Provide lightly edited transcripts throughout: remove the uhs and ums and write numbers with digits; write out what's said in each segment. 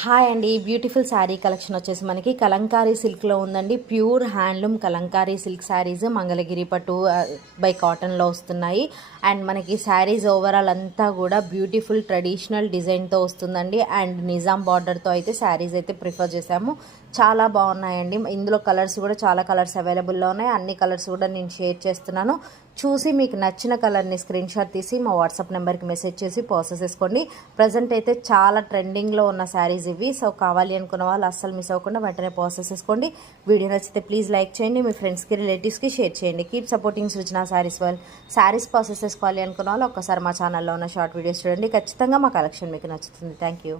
Hi అండి. Beautiful sari collection వచ్చేసి మనకి కలంకారీ సిల్క్లో ఉందండి. Pure handloom Kalamkari silk saris Mangalagiri పట్టు బై కాటన్లో వస్తున్నాయి. అండ్ మనకి శారీస్ ఓవరాల్ అంతా కూడా బ్యూటిఫుల్ ట్రెడిషనల్ డిజైన్తో వస్తుందండి. అండ్ నిజాం బార్డర్తో అయితే శారీస్ అయితే ప్రిఫర్ చేశాము. చాలా బాగున్నాయండి. ఇందులో కలర్స్ కూడా చాలా కలర్స్ అవైలబుల్లో ఉన్నాయి. అన్ని కలర్స్ కూడా నేను షేర్ చేస్తున్నాను. చూసి మీకు నచ్చిన కలర్ని స్క్రీన్ షాట్ తీసి మా వాట్సాప్ నెంబర్కి మెసేజ్ చేసి ప్రాసెస్ చేసుకోండి. ప్రజెంట్ అయితే చాలా ట్రెండింగ్లో ఉన్న శారీస్ ఇవి. సో కావాలి అనుకున్న వాళ్ళు అస్సలు మిస్ అవ్వకుండా వెంటనే ప్రాసెస్ చేసుకోండి. వీడియో నచ్చితే ప్లీజ్ లైక్ చేయండి, మీ ఫ్రెండ్స్కి రిలేటివ్స్కి షేర్ చేయండి. కీప్ సపోర్టింగ్ సృజన శారీస్ వాళ్ళు. శారీస్ ప్రాసెస్ చేసుకోవాలి అనుకున్న వాళ్ళు ఒక్కసారి మా ఛానల్లో ఉన్న షార్ట్ వీడియోస్ చూడండి. ఖచ్చితంగా మా కలెక్షన్ మీకు నచ్చుతుంది. Thank you.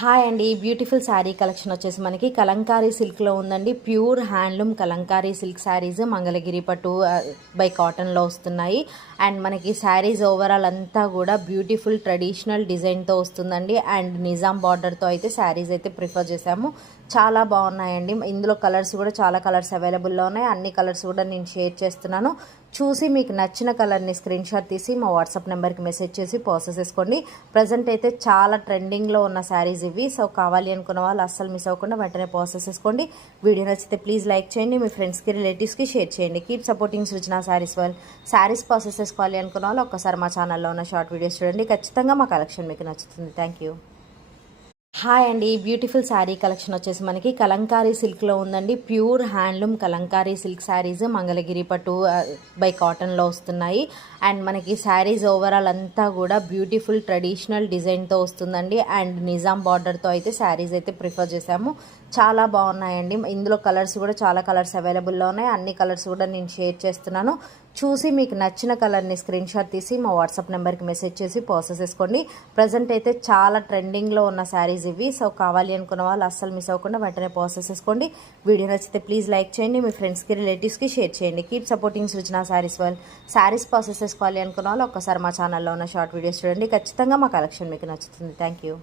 హాయ్ అండి. బ్యూటిఫుల్ శారీ కలెక్షన్ వచ్చేసి మనకి కలంకారీ సిల్క్లో ఉందండి. Pure handloom Kalamkari silk saris Mangalagiri పట్టు బై కాటన్లో వస్తున్నాయి. అండ్ మనకి శారీస్ ఓవరాల్ అంతా కూడా బ్యూటిఫుల్ ట్రెడిషనల్ డిజైన్తో వస్తుందండి. అండ్ నిజాం బార్డర్తో అయితే శారీస్ అయితే ప్రిఫర్ చేశాము. చాలా బాగున్నాయండి. ఇందులో కలర్స్ కూడా చాలా కలర్స్ అవైలబుల్లో ఉన్నాయి. అన్ని కలర్స్ కూడా నేను షేర్ చేస్తున్నాను. చూసి మీకు నచ్చిన కలర్ని స్క్రీన్ షాట్ తీసి మా వాట్సాప్ నెంబర్కి మెసేజ్ చేసి ప్రాసెస్ చేసుకోండి. ప్రజెంట్ అయితే చాలా ట్రెండింగ్లో ఉన్న శారీస్ ఇవి. సో కావాలి అనుకున్న వాళ్ళు అస్సలు మిస్ అవ్వకుండా వెంటనే ప్రాసెస్ చేసుకోండి. వీడియో నచ్చితే ప్లీజ్ లైక్ చేయండి, మీ ఫ్రెండ్స్కి రిలేటివ్స్కి షేర్ చేయండి. కీప్ సపోర్టింగ్ సృజన శారీస్ వాళ్ళు. శారీస్ ప్రాసెస్ చేసుకోవాలి అనుకున్న వాళ్ళు ఒక్కసారి మా ఛానల్లో ఉన్న షార్ట్ వీడియోస్ చూడండి. ఖచ్చితంగా మా కలెక్షన్ మీకు నచ్చుతుంది. Thank you. హాయ్ అండి. బ్యూటిఫుల్ శారీ కలెక్షన్ వచ్చేసి మనకి కలంకారీ సిల్క్లో ఉందండి. Pure handloom Kalamkari silk saris Mangalagiri పట్టు బై కాటన్లో వస్తున్నాయి. అండ్ మనకి శారీస్ ఓవరాల్ అంతా కూడా బ్యూటిఫుల్ ట్రెడిషనల్ డిజైన్తో వస్తుందండి. అండ్ నిజాం బార్డర్తో అయితే శారీస్ అయితే ప్రిఫర్ చేశాము. చాలా బాగున్నాయండి. ఇందులో కలర్స్ కూడా చాలా కలర్స్ అవైలబుల్లో ఉన్నాయి. అన్ని కలర్స్ కూడా నేను షేర్ చేస్తున్నాను. చూసి మీకు నచ్చిన కలర్ని స్క్రీన్ షాట్ తీసి మా వాట్సాప్ నెంబర్కి మెసేజ్ చేసి ప్రాసెస్ చేసుకోండి. ప్రజెంట్ అయితే చాలా ట్రెండింగ్లో ఉన్న శారీస్ ఇవి. సో కావాలి అనుకున్న వాళ్ళు అస్సలు మిస్ అవ్వకుండా వెంటనే ప్రాసెస్ చేసుకోండి. వీడియో నచ్చితే ప్లీజ్ లైక్ చేయండి, మీ ఫ్రెండ్స్కి రిలేటివ్స్కి షేర్ చేయండి. కీప్ సపోర్టింగ్ సృజన శారీస్ వాళ్ళు. శారీస్ ప్రాసెస్ చేసుకోవాలి అనుకున్న వాళ్ళు ఒక్కసారి మా ఛానల్లో ఉన్న షార్ట్ వీడియోస్ చూడండి. ఖచ్చితంగా మా కలెక్షన్ మీకు నచ్చుతుంది. Thank you.